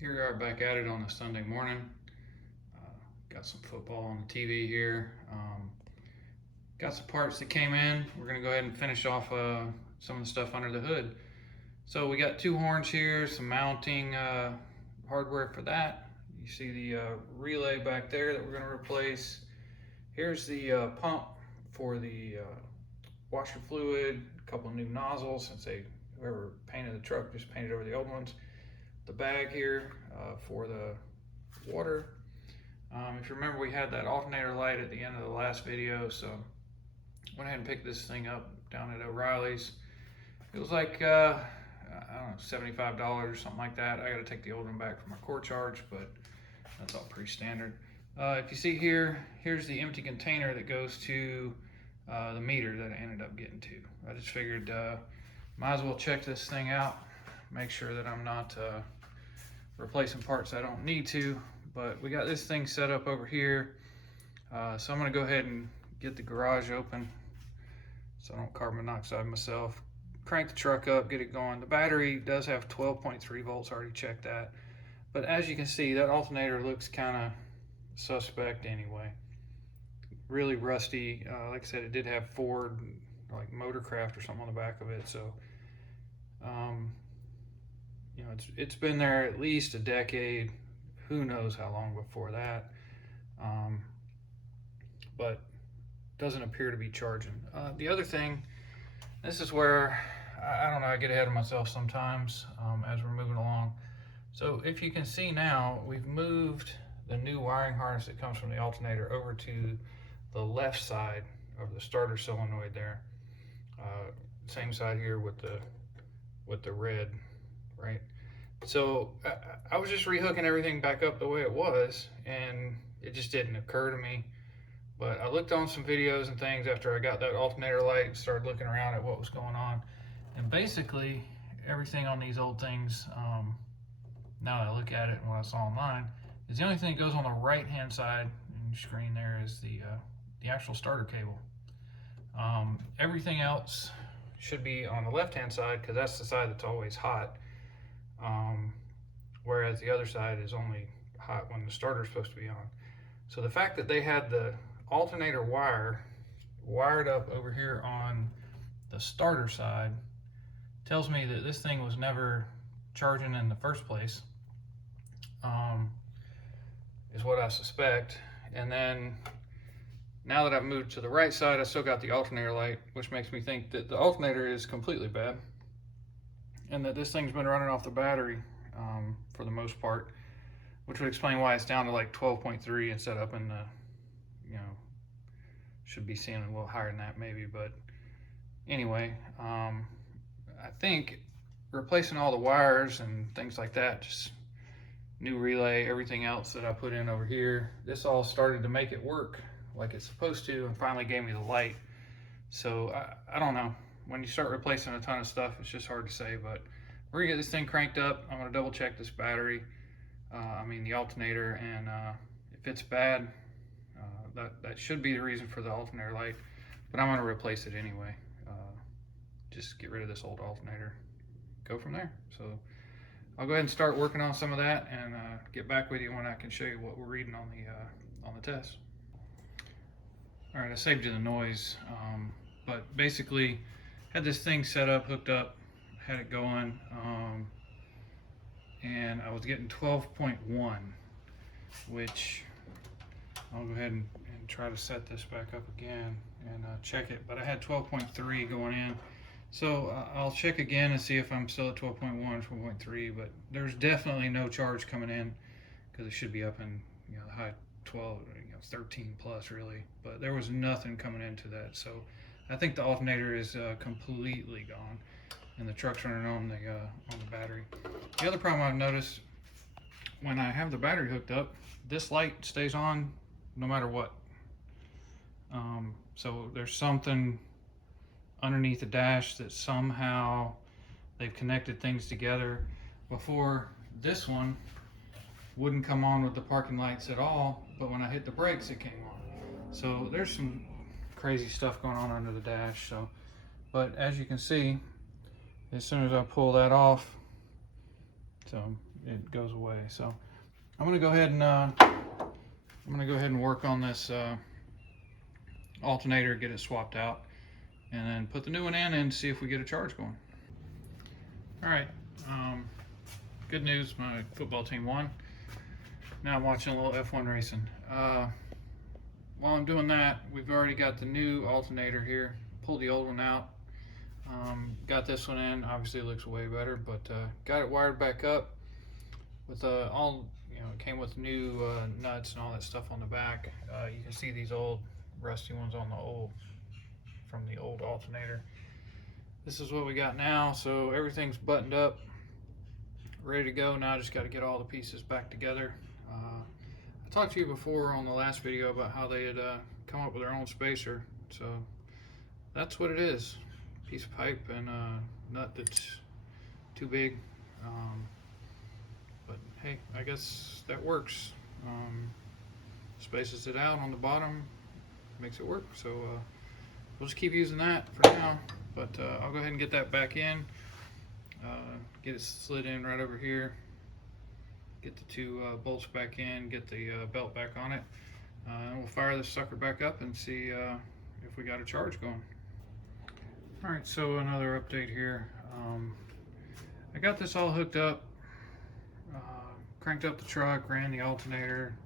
Here we are back at it on a Sunday morning. Got some football on the TV here. Got some parts that came in. We're going to go ahead and finish off some of the stuff under the hood. So we got two horns here, some mounting hardware for that. You see the relay back there that we're going to replace. Here's the pump for the washer fluid, a couple of new nozzles since whoever painted the truck just painted over the old ones. The bag here for the water. If you remember, we had that alternator light at the end of the last video, so went ahead and picked this thing up down at O'Reilly's. It was like I don't know, $75 or something like that. I got to take the old one back for my core charge, but that's all pretty standard. If you see here, here's the empty container that goes to the meter that I ended up getting to. I just figured might as well check this thing out, make sure that I'm not replacing parts I don't need to. But we got this thing set up over here, so I'm going to go ahead and get the garage open so I don't carbon monoxide myself. Crank the truck up, get it going. The battery does have 12.3 volts, already checked that, but as you can see, that alternator looks kind of suspect anyway. Really rusty. Like I said, it did have Ford like Motorcraft or something on the back of it, so you know, it's been there at least a decade. Who knows how long before that, but doesn't appear to be charging. The other thing, this is where I don't know, I get ahead of myself sometimes as we're moving along. So if you can see now, we've moved the new wiring harness that comes from the alternator over to the left side of the starter solenoid there. Same side here with the red, right? So I was just rehooking everything back up the way it was, and it just didn't occur to me. But I looked on some videos and things after I got that alternator light, started looking around at what was going on. And basically, everything on these old things, now that I look at it and what I saw online, is the only thing that goes on the right-hand side in your screen there is the actual starter cable. Everything else should be on the left-hand side because that's the side that's always hot. Whereas the other side is only hot when the starter is supposed to be on. So the fact that they had the alternator wire wired up over here on the starter side tells me that this thing was never charging in the first place, is what I suspect. And then now that I've moved to the right side, I still got the alternator light, which makes me think that the alternator is completely bad and that this thing's been running off the battery for the most part, which would explain why it's down to like 12.3 instead of up in the, you know, should be seeing a little higher than that maybe. But anyway, I think replacing all the wires and things like that, just new relay, everything else that I put in over here, this all started to make it work like it's supposed to, and finally gave me the light. So I don't know, when you start replacing a ton of stuff, it's just hard to say. But we're gonna get this thing cranked up. I'm gonna double check this battery, the alternator, and if it's bad, that should be the reason for the alternator light, but I'm gonna replace it anyway. Just get rid of this old alternator, go from there. So I'll go ahead and start working on some of that and get back with you when I can show you what we're reading on the test. All right, I saved you the noise, but basically had this thing set up, hooked up, had it going, and I was getting 12.1, which I'll go ahead and try to set this back up again and check it, but I had 12.3 going in. So I'll check again and see if I'm still at 12.1 or 12.3, but there's definitely no charge coming in because it should be up in, you know, high 12, 13 plus really, but there was nothing coming into that. So I think the alternator is completely gone, and the truck's running on the battery. The other problem I've noticed, when I have the battery hooked up, this light stays on no matter what. So there's something underneath the dash that somehow they've connected things together. Before, this one wouldn't come on with the parking lights at all, but when I hit the brakes it came on. So there's some crazy stuff going on under the dash. So, but as you can see, as soon as I pull that off, so it goes away. So I'm gonna go ahead and work on this alternator, get it swapped out, and then put the new one in and see if we get a charge going. All right, good news, my football team won. Now I'm watching a little F1 racing. While I'm doing that, we've already got the new alternator here. Pulled the old one out. Got this one in. Obviously it looks way better, but got it wired back up with all, you know, it came with new nuts and all that stuff on the back. You can see these old rusty ones on from the old alternator. This is what we got now, so everything's buttoned up, ready to go. Now I just got to get all the pieces back together. I talked to you before on the last video about how they had come up with their own spacer, so that's what it is. Piece of pipe and a nut that's too big, but hey, I guess that works. Spaces it out on the bottom, makes it work, so we'll just keep using that for now. But I'll go ahead and get that back in, get it slid in right over here, get the two bolts back in, get the belt back on it, and we'll fire this sucker back up and see if we got a charge going. Alright, so another update here. I got this all hooked up, cranked up the truck, ran the alternator.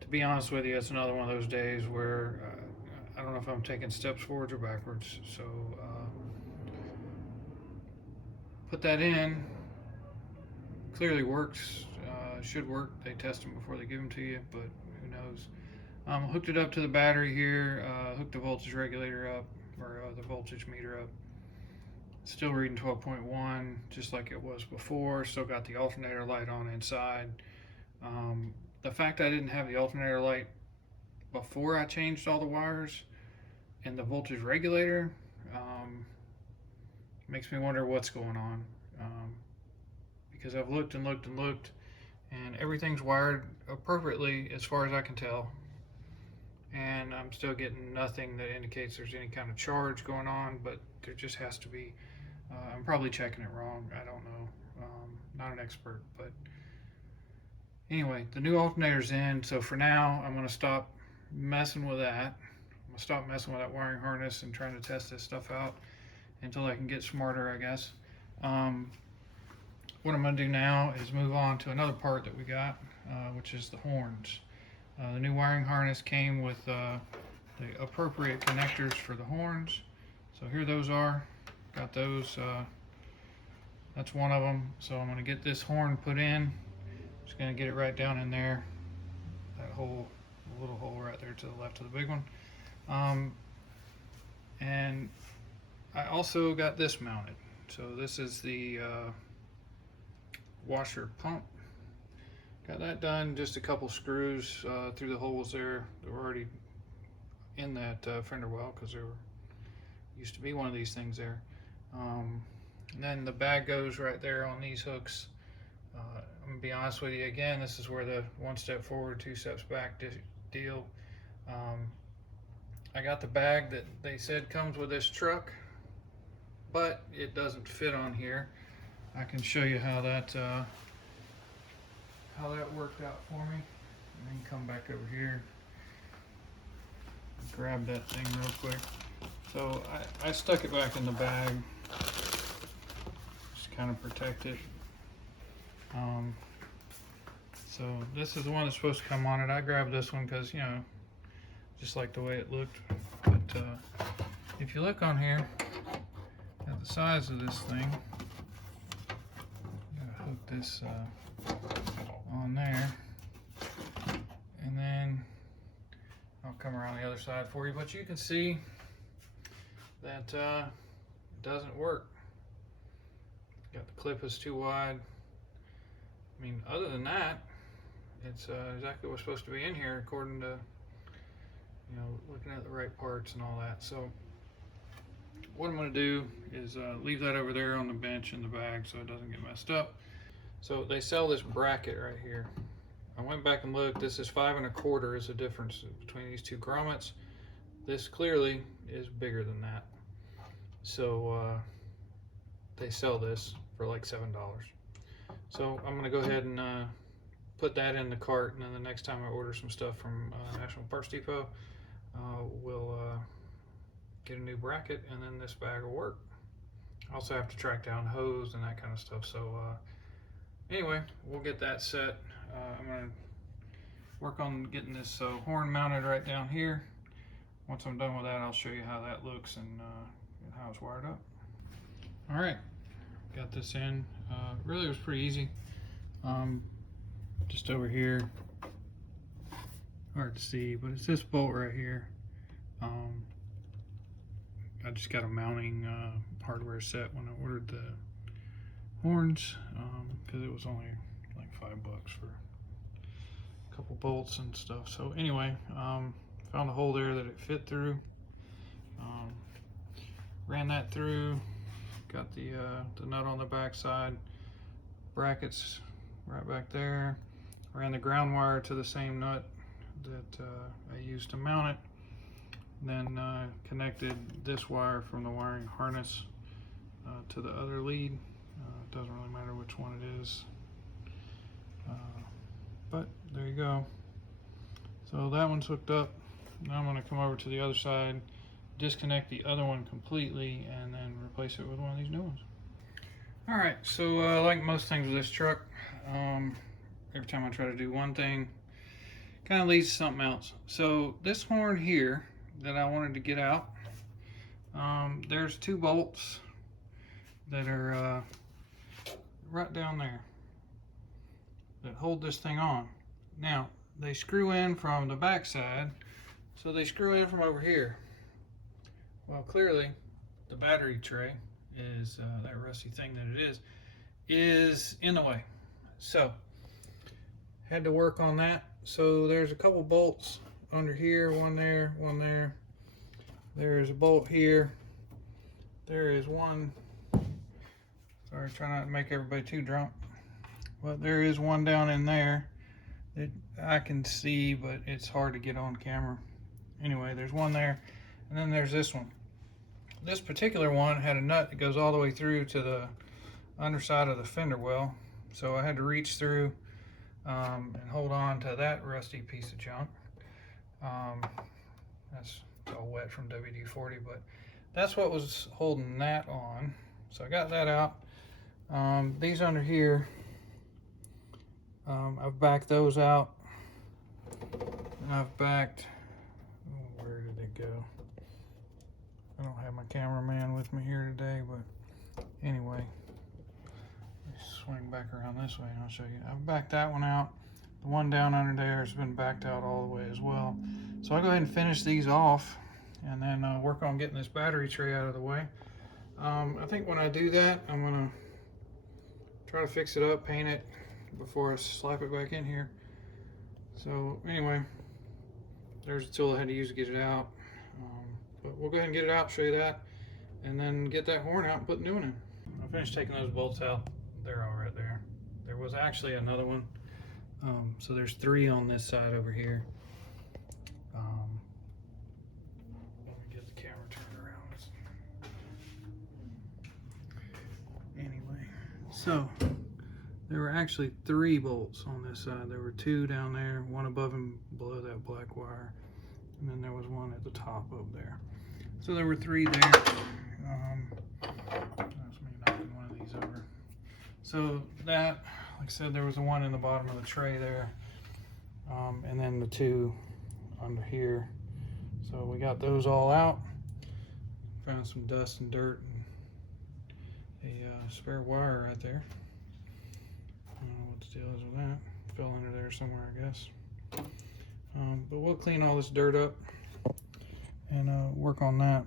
To be honest with you, it's another one of those days where I don't know if I'm taking steps forwards or backwards. So put that in. Clearly works. Should work. They test them before they give them to you, but who knows. Hooked it up to the battery here. Hooked the voltage regulator up, or the voltage meter up. Still reading 12.1, just like it was before. Still got the alternator light on inside. The fact I didn't have the alternator light before I changed all the wires and the voltage regulator makes me wonder what's going on, because I've looked and looked and looked, and everything's wired appropriately as far as I can tell, and I'm still getting nothing that indicates there's any kind of charge going on. But there just has to be. I'm probably checking it wrong, I don't know. Not an expert, but anyway, the new alternator's in, so for now I'm going to stop messing with that. I'm going to stop messing with that wiring harness and trying to test this stuff out until I can get smarter, I guess. What I'm going to do now is move on to another part that we got, which is the horns. The new wiring harness came with the appropriate connectors for the horns. So here those are. Got those. That's one of them. So I'm going to get this horn put in. Just going to get it right down in there. That hole, the little hole right there to the left of the big one. And I also got this mounted. So this is the washer pump. Got that done. Just a couple screws through the holes there that were already in that fender well, because there used to be one of these things there. And then the bag goes right there on these hooks. I'm gonna be honest with you again, this is where the one step forward, two steps back deal. I got the bag that they said comes with this truck, but it doesn't fit on here. I can show you how that worked out for me. And then come back over here, grab that thing real quick. So I stuck it back in the bag, just kind of protect it. So this is the one that's supposed to come on it. I grabbed this one because, you know, just like the way it looked. But if you look on here at the size of this thing, I'm gonna hook this on there, and then I'll come around the other side for you. But you can see that it doesn't work. Got the clip is too wide. I mean, other than that, it's exactly what's supposed to be in here according to, you know, looking at the right parts and all that. So what I'm going to do is leave that over there on the bench in the bag so it doesn't get messed up. So they sell this bracket right here. I went back and looked. This is 5 1/4 is the difference between these two grommets. This clearly is bigger than that. So they sell this. for like $7. So I'm gonna go ahead and put that in the cart, and then the next time I order some stuff from National Parts Depot, we'll get a new bracket, and then this bag will work. I also have to track down hose and that kind of stuff. So anyway, we'll get that set. I'm gonna work on getting this horn mounted right down here. Once I'm done with that, I'll show you how that looks and how it's wired up. All right, got this in. Really, it was pretty easy. Just over here, hard to see, but it's this bolt right here. I just got a mounting hardware set when I ordered the horns, because it was only like $5 for a couple bolts and stuff. So anyway, found a hole there that it fit through. Ran that through. Got the nut on the back side. Brackets right back there. Ran the ground wire to the same nut that I used to mount it. Then connected this wire from the wiring harness to the other lead. It doesn't really matter which one it is, but there you go. So that one's hooked up. Now I'm going to come over to the other side, disconnect the other one completely, and then replace it with one of these new ones. All right, so like most things with this truck, every time I try to do one thing, kind of leads to something else. So this horn here that I wanted to get out, there's 2 bolts that are right down there that hold this thing on. Now they screw in from the back side, so they screw in from over here. Well, clearly the battery tray is that rusty thing that it is in the way, so had to work on that. So there's a couple bolts under here, one there, one there. There's a bolt here. There is one. Sorry, try not to make everybody too drunk. But there is one down in there that I can see, but it's hard to get on camera. Anyway, there's one there, and then there's this one. This particular one had a nut that goes all the way through to the underside of the fender well, so I had to reach through and hold on to that rusty piece of junk. That's all wet from WD-40, but that's what was holding that on. So I got that out. These under here, I've backed those out, and I've backed, where did it go? I don't have my cameraman with me here today, but anyway, let's swing back around this way and I'll show you. I've backed that one out. The one down under there has been backed out all the way as well. So I'll go ahead and finish these off, and then work on getting this battery tray out of the way. I think when I do that, I'm gonna try to fix it up, paint it before I slap it back in here. So anyway, there's the tool I had to use to get it out. But we'll go ahead and get it out, show you that, and then get that horn out and put the new one in. I finished taking those bolts out. They're all right there. There was actually another one. So there's 3 on this side over here. Let me get the camera turned around. Anyway, so there were actually 3 bolts on this side. There were 2 down there, one above and below that black wire, and then there was one at the top up there. So there were 3 there. That's me knocking one of these over. So that, like I said, there was the one in the bottom of the tray there, and then the 2 under here. So we got those all out. Found some dust and dirt and a spare wire right there. I don't know what the deal is with that. Fell under there somewhere, I guess. But we'll clean all this dirt up and work on that.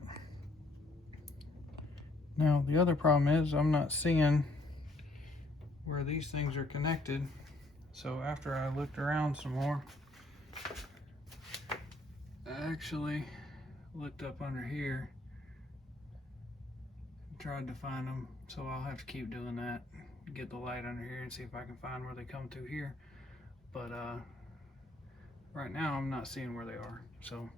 Now the other problem is I'm not seeing where these things are connected. So after I looked around some more, I actually looked up under here, tried to find them. So I'll have to keep doing that, get the light under here and see if I can find where they come through here. But right now I'm not seeing where they are. So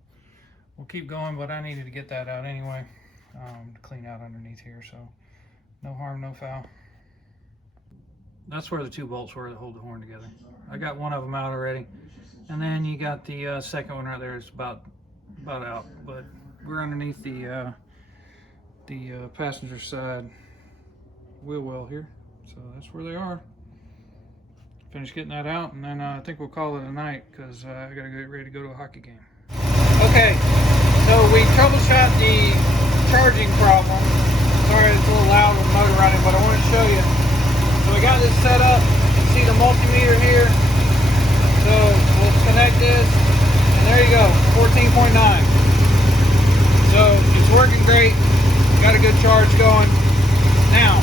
we'll keep going, but I needed to get that out anyway, to clean out underneath here. So no harm, no foul. that's where the 2 bolts were that hold the horn together. I got one of them out already, and then you got the second one right there. It's about out, but we're underneath the passenger side wheel well here, so that's where they are. Finish getting that out, and then I think we'll call it a night because I gotta get ready to go to a hockey game. Okay, so we troubleshot the charging problem. Sorry it's a little loud with the motor running, but I want to show you. So we got this set up. You can see the multimeter here. So we'll connect this, and there you go, 14.9. So it's working great. Got a good charge going. Now,